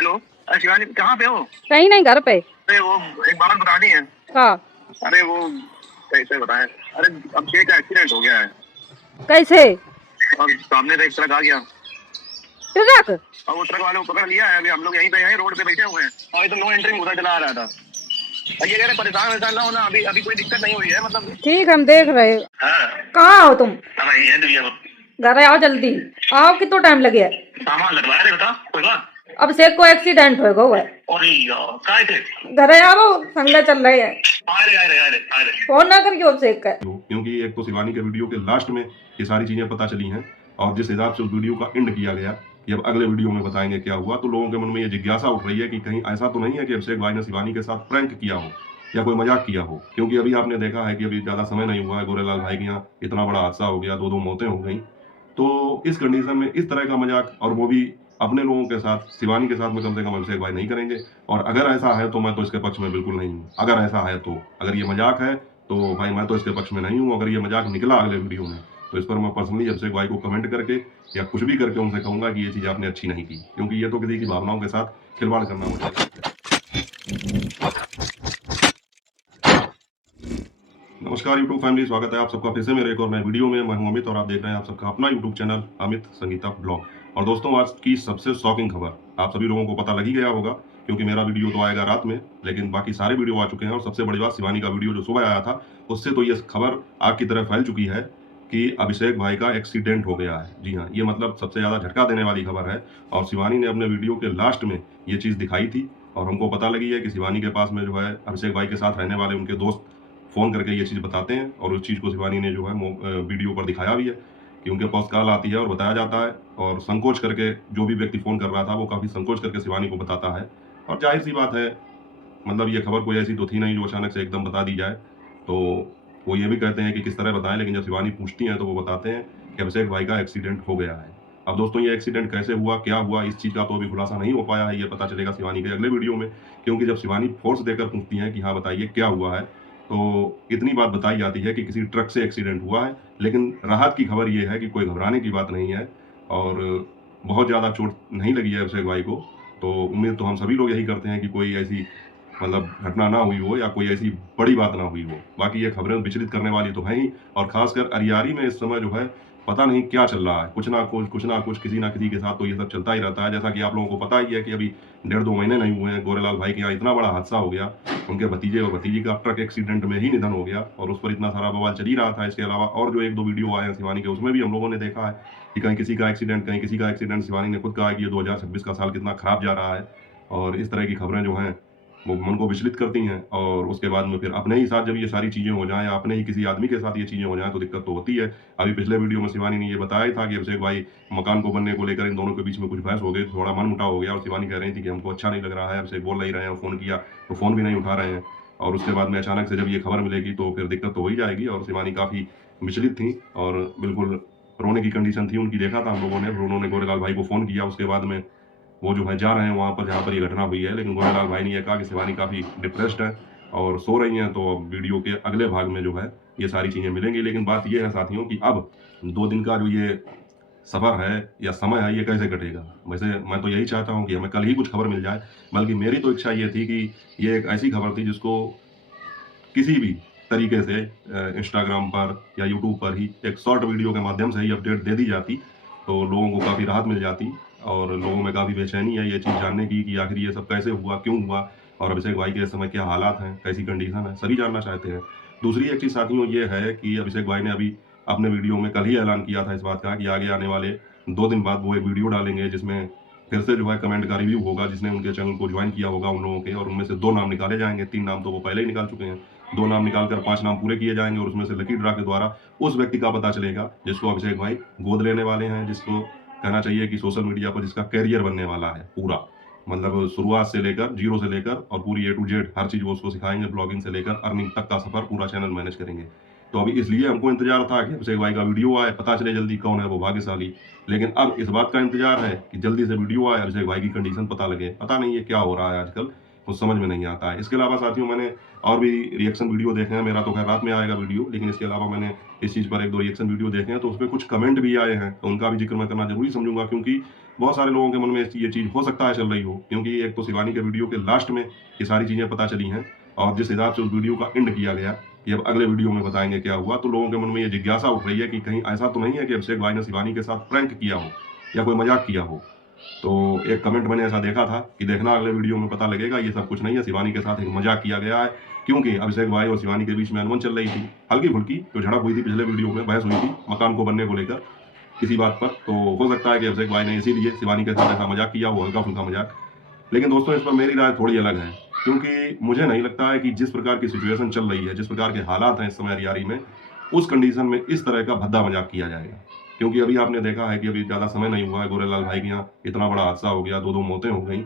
Hello. Shivani कहाँ पे हो? कहीं नहीं, घर पे। अरे वो एक बात बतानी है। हाँ। अरे वो कैसे बताएं? अरे अभिषेक का एक्सीडेंट हो गया है। कैसे? और सामने से एक ट्रक आ गया ट्रक? और वो ट्रक वाले को पकड़ लिया है। अभी हम लोग यहीं पे हैं, रोड पे बैठे हुए हैं और ये तो नो एंट्री घुसा चला आ रहा था। और ये कह रहे परेशान वरेशान ना होना, अभी अभी कोई दिक्कत नहीं हुई है मतलब। ठीक, हम देख रहे। हाँ। कहाँ हो तुम? यहीं है दुनिया। घर आओ जल्दी। आओ, कितना टाइम लगे? सामान लगवाया रे बेटा, कोई बात? अभिषेक को एक्सीडेंट हो गया है। अरे यार काय थे? घर आओ, संगा चल रहे हैं। आ रहे फोन ना करियो अभिषेक का। क्योंकि एक तो शिवानी के वीडियो के लास्ट में ये सारी चीजें पता चली हैं और जिस हिसाब से उस वीडियो का एंड किया गया कि अब अगले वीडियो में बताएंगे क्या हुआ, तो लोगों के मन में ये जिज्ञासा उठ रही है कि कहीं ऐसा तो नहीं है कि अभिषेक भाई ने शिवानी के साथ प्रैंक किया हो या कोई मजाक किया हो। क्योंकि अभी आपने देखा है कि अभी ज्यादा समय नहीं हुआ है, गोरेलाल भाई के यहाँ इतना बड़ा हादसा हो गया, 2 मौतें हो गई। तो इस कंडीशन में इस तरह का मजाक, और वो भी अपने लोगों के साथ, शिवानी के साथ में कम से कम अभिषेक भाई नहीं करेंगे। और अगर ऐसा है तो मैं तो इसके पक्ष में बिल्कुल नहीं हूँ। अगर ऐसा है तो, अगर ये मजाक है तो भाई मैं तो इसके पक्ष में नहीं हूँ। अगर ये मजाक निकला अगले वीडियो में तो इस पर मैं पर्सनली अभिषेक भाई को कमेंट करके या कुछ भी करके उनसे कहूंगा कि ये चीज़ आपने अच्छी नहीं की, क्योंकि ये तो किसी की भावनाओं के साथ खिलवाड़ करना होता है। नमस्कार यूट्यूब फैमिली, स्वागत है आप सबका फिर से मेरे एक और नए वीडियो में। मैं हूं अमित और आप देख रहे हैं आप सबका अपना YouTube channel Amit Sangeeta blog. और दोस्तों, आज की सबसे शॉकिंग खबर आप सभी लोगों को पता लग ही गया होगा, क्योंकि मेरा वीडियो तो आएगा रात में, लेकिन बाकी सारे वीडियो आ चुके हैं। और सबसे बड़ी बात, शिवानी का वीडियो जो सुबह आया था उससे तो ये खबर आग की तरह फैल चुकी है कि अभिषेक भाई का एक्सीडेंट हो गया है। जी हाँ, ये मतलब सबसे ज़्यादा झटका देने वाली खबर है। और शिवानी ने अपने वीडियो के लास्ट में ये चीज़ दिखाई थी और हमको पता लगी है कि शिवानी के पास में जो है अभिषेक भाई के साथ रहने वाले उनके दोस्त फ़ोन करके ये चीज़ बताते हैं। और उस चीज़ को शिवानी ने जो है वीडियो पर दिखाया भी है कि उनके पास कॉल आती है और बताया जाता है, और संकोच करके जो भी व्यक्ति फ़ोन कर रहा था वो काफ़ी संकोच करके शिवानी को बताता है। और जाहिर सी बात है, मतलब ये खबर कोई ऐसी तो थी नहीं जो अचानक से एकदम बता दी जाए। तो वो ये भी कहते हैं कि किस तरह बताएं, लेकिन जब शिवानी पूछती हैं तो वो बताते हैं कि अभिषेक भाई का एक्सीडेंट हो गया है। अब दोस्तों, ये एक्सीडेंट कैसे हुआ, क्या हुआ, इस चीज़ का तो अभी खुलासा नहीं हो पाया है। ये पता चलेगा शिवानी के अगले वीडियो में, क्योंकि जब शिवानी फोर्स देकर पूछती हैं कि हाँ बताइए क्या हुआ है, तो इतनी बात बताई जाती है कि किसी ट्रक से एक्सीडेंट हुआ है। लेकिन राहत की खबर ये है कि कोई घबराने की बात नहीं है और बहुत ज़्यादा चोट नहीं लगी है अभिषेक भाई को। तो उम्मीद तो हम सभी लोग यही करते हैं कि कोई ऐसी मतलब घटना ना हुई हो या कोई ऐसी बड़ी बात ना हुई हो। बाकी ये खबरें विचलित करने वाली तो हैं ही, और खासकर अरियारी में इस समय जो है पता नहीं क्या चल रहा है। कुछ ना कुछ किसी ना किसी के साथ तो ये सब चलता ही रहता है। जैसा कि आप लोगों को पता ही है कि अभी 1.5-2 महीने नहीं हुए हैं, गोरेलाल भाई के यहाँ इतना बड़ा हादसा हो गया, उनके भतीजे और भतीजी का ट्रक एक्सीडेंट में ही निधन हो गया और उस पर इतना सारा बवाल चल ही रहा था। इसके अलावा और जो 1-2 वीडियो आए हैं शिवानी के, उसमें भी हम लोगों ने देखा है कि कहीं किसी का एक्सीडेंट, कहीं किसी का एक्सीडेंट। शिवानी ने खुद कहा है कि ये 2026 का साल कितना खराब जा रहा है। और इस तरह की खबरें जो हैं वो मन को विचलित करती हैं। और उसके बाद में फिर अपने ही साथ जब ये सारी चीज़ें हो जाएं या अपने ही किसी आदमी के साथ ये चीज़ें हो जाएं तो दिक्कत तो होती है। अभी पिछले वीडियो में शिवानी ने ये बताया ही था कि अभिषेक भाई मकान को बनने को लेकर इन दोनों के बीच में कुछ बहस हो गई, थोड़ा मन मुटाव हो गया और शिवानी कह रही थी कि हमको अच्छा नहीं लग रहा है, अभिषेक बोल नहीं रहे हैं, फ़ोन किया तो फ़ोन भी नहीं उठा रहे हैं। और उसके बाद में अचानक से जब ये खबर मिलेगी तो फिर दिक्कत तो हो ही जाएगी। और शिवानी काफ़ी विचलित थी और बिल्कुल रोने की कंडीशन थी उनकी। देखा था हम लोगों ने, उन्होंने गोरेलाल भाई को फ़ोन किया। उसके बाद में वो जो है जा रहे हैं वहाँ पर जहाँ पर ये घटना हुई है, लेकिन गोरेलाल भाई ने यह कहा कि शिवानी काफ़ी डिप्रेस्ड है और सो रही हैं। तो अब वीडियो के अगले भाग में जो है ये सारी चीज़ें मिलेंगी। लेकिन बात ये है साथियों कि अब 2 दिन का जो ये सफ़र है या समय है ये कैसे कटेगा। वैसे मैं तो यही चाहता हूँ कि हमें कल ही कुछ खबर मिल जाए, बल्कि मेरी तो इच्छा ये थी कि ये एक ऐसी खबर थी जिसको किसी भी तरीके से इंस्टाग्राम पर या यूट्यूब पर ही एक शॉर्ट वीडियो के माध्यम से ही अपडेट दे दी जाती तो लोगों को काफ़ी राहत मिल जाती। और लोगों में काफ़ी बेचैनी है ये चीज़ जानने की कि आखिर ये सब कैसे हुआ, क्यों हुआ, और अभिषेक भाई के इस समय क्या हालात हैं, कैसी कंडीशन है, सभी जानना चाहते हैं। दूसरी एक चीज़ साथियों ये है कि अभिषेक भाई ने अभी अपने वीडियो में कल ही ऐलान किया था इस बात का कि आगे आने वाले 2 दिन बाद वो एक वीडियो डालेंगे जिसमें फिर से जो है कमेंट का रिव्यू होगा, जिसने उनके चैनल को ज्वाइन किया होगा उन लोगों के, और उनमें से 2 नाम निकाले जाएंगे। 3 नाम तो वो पहले ही निकाल चुके हैं, 2 नाम निकालकर 5 नाम पूरे किए जाएंगे और उसमें से लकी ड्रा के द्वारा उस व्यक्ति का पता चलेगा जिसको अभिषेक भाई गोद लेने वाले हैं, जिसको कहना चाहिए कि सोशल मीडिया पर जिसका कैरियर बनने वाला है पूरा, मतलब शुरुआत से लेकर, जीरो से लेकर और पूरी A to Z हर चीज़ वो उसको सिखाएंगे, ब्लॉगिंग से लेकर अर्निंग तक का सफर पूरा चैनल मैनेज करेंगे। तो अभी इसलिए हमको इंतजार था कि अभिषेक भाई का वीडियो आए, पता चले जल्दी कौन है वो भाग्यशाली। लेकिन अब इस बात का इंतजार है कि जल्दी से वीडियो आए, अभिषेक भाई की कंडीशन पता लगे। पता नहीं ये क्या हो रहा है आजकल, कुछ समझ में नहीं आता है। इसके अलावा साथियों मैंने और भी रिएक्शन वीडियो देखे हैं, मेरा तो खैर रात में आएगा वीडियो, लेकिन इसके अलावा मैंने इस चीज़ पर 1-2 रिएक्शन वीडियो देखे हैं तो उस पर कुछ कमेंट भी आए हैं, तो उनका भी जिक्र मैं करना जरूरी समझूंगा, क्योंकि बहुत सारे लोगों के मन में ये चीज़ हो सकता है चल रही हो, क्योंकि एक तो शिवानी के वीडियो के लास्ट में ये सारी चीज़ें पता चली हैं और जिस हिसाब से उस वीडियो का एंड किया गया कि अब अगले वीडियो में बताएंगे क्या हुआ, तो लोगों के मन में ये जिज्ञासा उठ रही है कि कहीं ऐसा तो नहीं है कि अभिषेक भाई ने शिवानी के साथ प्रैंक किया हो या कोई मजाक किया हो। तो एक कमेंट मैंने ऐसा देखा था कि देखना अगले वीडियो में पता लगेगा, ये सब कुछ नहीं है, शिवानी के साथ एक मजाक किया गया है, क्योंकि अभिषेक भाई और शिवानी के बीच में अनबन चल रही थी, हल्की फुल्की जो झड़प हुई थी पिछले वीडियो में, बहस हुई थी मकान को बनने को लेकर किसी बात पर। तो हो सकता है कि अभिषेक भाई ने इसीलिए शिवानी के साथ ऐसा मजाक किया हो, हल्का फुल्का मजाक। लेकिन दोस्तों इस पर मेरी राय थोड़ी अलग है, क्योंकि मुझे नहीं लगता है कि जिस प्रकार की सिचुएशन चल रही है, जिस प्रकार के हालात हैं इस समय रियारी में, उस कंडीशन में इस तरह का भद्दा मजाक किया जाएगा। क्योंकि अभी आपने देखा है कि अभी ज़्यादा समय नहीं हुआ है, गोरेलाल भाई के यहाँ इतना बड़ा हादसा हो गया, 2 मौतें हो गई।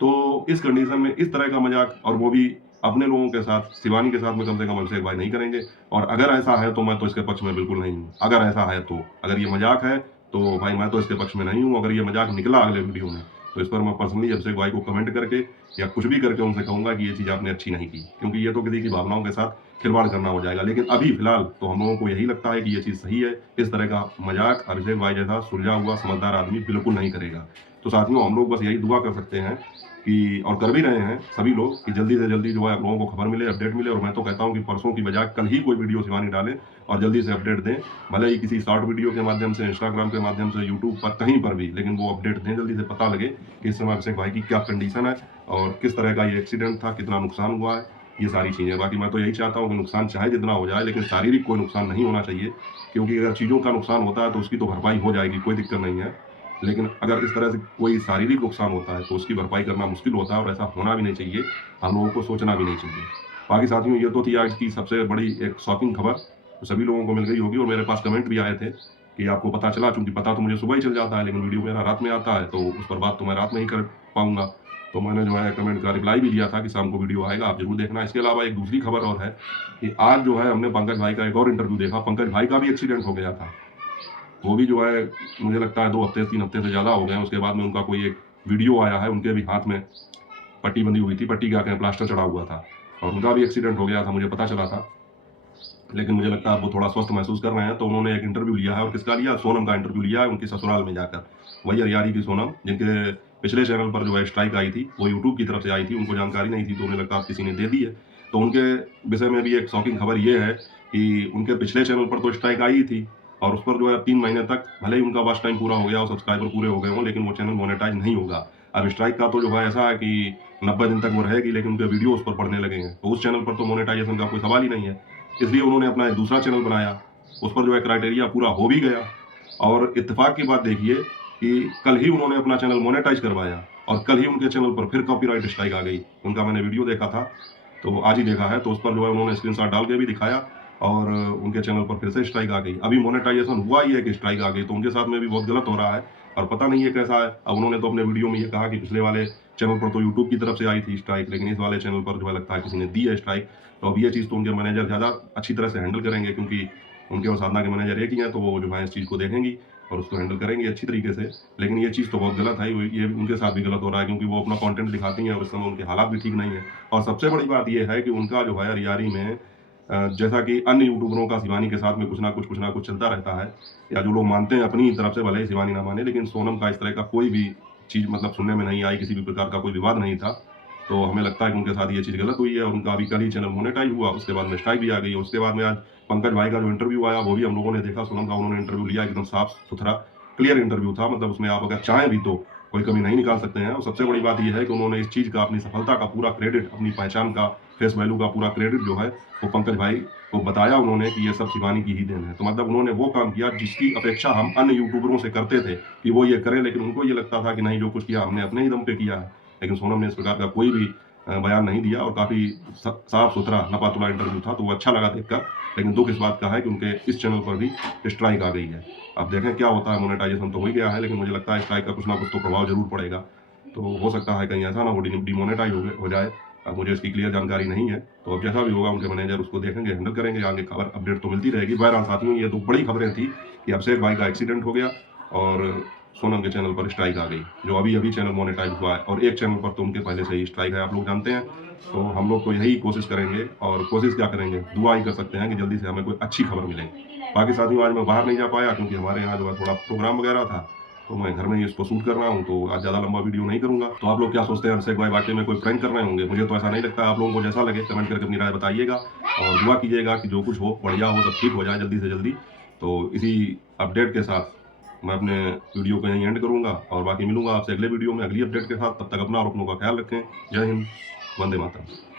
तो इस कंडीशन में इस तरह का मजाक, और वो भी अपने लोगों के साथ, शिवानी के साथ में कम से कम अभिषेक भाई नहीं करेंगे। और अगर ऐसा है तो मैं तो इसके पक्ष में बिल्कुल नहीं हूँ। अगर ऐसा है तो, अगर ये मजाक है तो भाई मैं तो इसके पक्ष में नहीं हूँ। अगर ये मजाक निकला अगले वीडियो में तो इस पर मैं पर्सनली अभिषेक भाई को कमेंट करके या कुछ भी करके उनसे कहूँगा कि ये चीज़ आपने अच्छी नहीं की, क्योंकि ये तो किसी की भावनाओं के साथ खिलवाड़ करना हो जाएगा। लेकिन अभी फिलहाल तो हम लोगों को यही लगता है कि ये चीज़ सही है। इस तरह का मजाक अभिषेक भाई जैसा सुलझा हुआ समझदार आदमी बिल्कुल नहीं करेगा। तो साथियों, हम लोग बस यही दुआ कर सकते हैं कि, और कर भी रहे हैं सभी लोग, कि जल्दी से जल्दी जो है आप लोगों को खबर मिले, अपडेट मिले। और मैं तो कहता हूं कि परसों की बजाय कल ही कोई वीडियो शिवानी डालें और जल्दी से अपडेट दें, भले ही किसी शॉर्ट वीडियो के माध्यम से, इंस्टाग्राम के माध्यम से, यूट्यूब पर, कहीं पर भी, लेकिन वो अपडेट दें, जल्दी से पता लगे कि इस समय अभिषेक भाई की क्या कंडीशन है और किस तरह का ये एक्सीडेंट था, कितना नुकसान हुआ है, ये सारी चीज़ें। बाकी मैं तो यही चाहता हूँ कि नुकसान चाहे जितना हो जाए, लेकिन शारीरिक कोई नुकसान नहीं होना चाहिए, क्योंकि अगर चीज़ों का नुकसान होता है तो उसकी तो भरपाई हो जाएगी, कोई दिक्कत नहीं है। लेकिन अगर इस तरह से कोई शारीरिक नुकसान होता है तो उसकी भरपाई करना मुश्किल होता है, और ऐसा होना भी नहीं चाहिए, हम लोगों को सोचना भी नहीं चाहिए। बाकी साथियों, ये तो थी आज की सबसे बड़ी एक शॉकिंग खबर, तो सभी लोगों को मिल गई होगी। और मेरे पास कमेंट भी आए थे कि आपको पता चला, चूंकि पता तो मुझे सुबह ही चल जाता है, लेकिन वीडियो मेरा रात में आता है, तो उस पर बात तो मैं रात में ही कर पाऊंगा। तो मैंने जो है कमेंट का रिप्लाई भी दिया था कि शाम को वीडियो आएगा, आप जरूर देखना। इसके अलावा एक दूसरी खबर और है कि आज जो है हमने पंकज भाई का एक और इंटरव्यू देखा। पंकज भाई का भी एक्सीडेंट हो गया था, वो भी जो है मुझे लगता है 2 हफ्ते 3 हफ्ते से ज़्यादा हो गए हैं। उसके बाद में उनका कोई एक वीडियो आया है, उनके भी हाथ में पट्टी बंधी हुई थी, पट्टी क्या कहें, प्लास्टर चढ़ा हुआ था, और उनका भी एक्सीडेंट हो गया था, मुझे पता चला था। लेकिन मुझे लगता है वो थोड़ा स्वस्थ महसूस कर रहे हैं। तो उन्होंने एक इंटरव्यू लिया है, और किसका लिया, सोनम का इंटरव्यू लिया है उनके ससुराल में जाकर। वही हरियारी की सोनम, जिनके पिछले चैनल पर जो है स्ट्राइक आई थी, वो यूट्यूब की तरफ से आई थी, उनको जानकारी नहीं थी, तो उन्हें लगता है किसी ने दे दी है। तो उनके विषय में भी एक शॉकिंग खबर ये है कि उनके पिछले चैनल पर तो स्ट्राइक आई थी, और उस पर जो है 3 महीने तक, भले ही उनका वॉच टाइम पूरा हो गया और सब्सक्राइबर पूरे हो गए हों, लेकिन वो चैनल मोनेटाइज नहीं होगा। अब स्ट्राइक का तो जो है ऐसा है कि 90 दिन तक वो रहेगी, लेकिन उनके वीडियो उस पर पड़ने लगेंगे, तो उस चैनल पर तो मोनेटाइजेशन का कोई सवाल ही नहीं है। इसलिए उन्होंने अपना एक दूसरा चैनल बनाया, उस पर जो है क्राइटेरिया पूरा हो भी गया, और इत्तेफाक की बात देखिए कि कल ही उन्होंने अपना चैनल मोनेटाइज करवाया, और कल ही उनके चैनल पर फिर कॉपीराइट स्ट्राइक आ गई। उनका मैंने वीडियो देखा था, तो आज ही देखा है, तो उस पर जो है उन्होंने स्क्रीनशॉट डाल के भी दिखाया, और उनके चैनल पर फिर से स्ट्राइक आ गई। अभी मोनेटाइजेशन हुआ ही है कि स्ट्राइक आ गई, तो उनके साथ में भी बहुत गलत हो रहा है, और पता नहीं है कैसा है। अब उन्होंने तो अपने वीडियो में ये कहा कि पिछले वाले चैनल पर तो यूट्यूब की तरफ से आई थी स्ट्राइक, लेकिन इस वाले चैनल पर जो है लगता है किसी ने दी है स्ट्राइक। तो अब ये चीज़ तो उनके मैनेजर ज़्यादा अच्छी तरह से हैंडल करेंगे, क्योंकि उनके और साधना के मैनेजर एक ही हैं, तो वो जो है इस चीज़ को देखेंगी और उसको हैंडल करेंगे अच्छी तरीके से। लेकिन ये चीज़ तो बहुत गलत है, ये उनके साथ भी गलत हो रहा है, क्योंकि वो अपना कंटेंट दिखाती हैं और इस समय उनके हालात भी ठीक नहीं है। और सबसे बड़ी बात ये है कि उनका जो है रियारी में, जैसा कि अन्य यूट्यूबरों का शिवानी के साथ में कुछ ना कुछ चलता रहता है, या जो लोग मानते हैं अपनी तरफ से, भले ही शिवानी ना माने, लेकिन सोनम का इस तरह का कोई भी चीज़ मतलब सुनने में नहीं आई, किसी भी प्रकार का कोई विवाद नहीं था। तो हमें लगता है कि उनके साथ ये चीज़ गलत हुई है। उनका अभी कल ही चैनल मोनेटाइज हुआ, उसके बाद में स्ट्राइक भी आ गई। उसके बाद में आज पंकज भाई का जो इंटरव्यू आया वो भी हम लोगों ने देखा। सोनम का उन्होंने इंटरव्यू लिया, एकदम साफ सुथरा क्लियर इंटरव्यू था, मतलब उसमें आप अगर चाहें भी तो कोई कमी नहीं निकाल सकते हैं। और सबसे बड़ी बात यह है कि उन्होंने इस चीज़ का, अपनी सफलता का पूरा क्रेडिट, अपनी पहचान का, फेस वैल्यू का पूरा क्रेडिट जो है वो पंकज भाई को बताया उन्होंने कि ये सब शिवानी की ही देन है। तो मतलब उन्होंने वो काम किया जिसकी अपेक्षा हम अन्य यूट्यूबरों से करते थे कि वो ये करें, लेकिन उनको ये लगता था कि नहीं, जो कुछ किया हमने अपने ही दम पे किया है। लेकिन सोनम ने इस प्रकार का कोई भी बयान नहीं दिया, और काफ़ी साफ सुथरा नपातुला इंटरव्यू था, तो वो अच्छा लगा देखकर। लेकिन दुख इस बात का है कि उनके इस चैनल पर भी स्ट्राइक आ गई है। अब देखें क्या होता है, मोनेटाइजेशन तो हो ही गया है, लेकिन मुझे लगता है स्ट्राइक का कुछ ना कुछ तो प्रभाव जरूर पड़ेगा। तो हो सकता है कहीं ऐसा ना हो डिमोनेटाइज हो जाए। अब मुझे इसकी क्लियर जानकारी नहीं है, तो अब जैसा भी होगा उनके मैनेजर उसको देखेंगे, हैंडल करेंगे, आगे खबर अपडेट तो मिलती रहेगी। बहरहाल साथियों, ये 2 बड़ी खबरें थी कि अभिषेक भाई का एक्सीडेंट हो गया और सोनम के चैनल पर स्ट्राइक आ गई, जो अभी चैनल मोनेटाइज हुआ है, और एक चैनल पर तो उनके पहले से ही स्ट्राइक है, आप लोग जानते हैं। तो हम लोग तो यही कोशिश करेंगे, और कोशिश क्या करेंगे, दुआ ही कर सकते हैं कि जल्दी से हमें कोई अच्छी खबर मिले। बाकी साथियों, आज मैं बाहर नहीं जा पाया क्योंकि हमारे यहाँ जो है थोड़ा प्रोग्राम वगैरह था, तो मैं घर में ही इसको शूट कर रहा हूँ, तो आज ज़्यादा लंबा वीडियो नहीं करूँगा। तो आप लोग क्या सोचते हैं अभिषेक भाई वाकई में कोई प्रैंक कर रहे होंगे? मुझे तो ऐसा नहीं लगता। आप लोगों को जैसा लगे कमेंट करके अपनी राय बताइएगा और दुआ कीजिएगा कि जो कुछ हो बढ़िया हो, सब ठीक हो जाए जल्दी से जल्दी। तो इसी अपडेट के साथ मैं अपने वीडियो को यहीं एंड करूँगा और बाकी मिलूंगा आपसे अगले वीडियो में अगली अपडेट के साथ। तब तक अपना और अपनों का ख्याल रखें। जय हिंद, वंदे मातरम।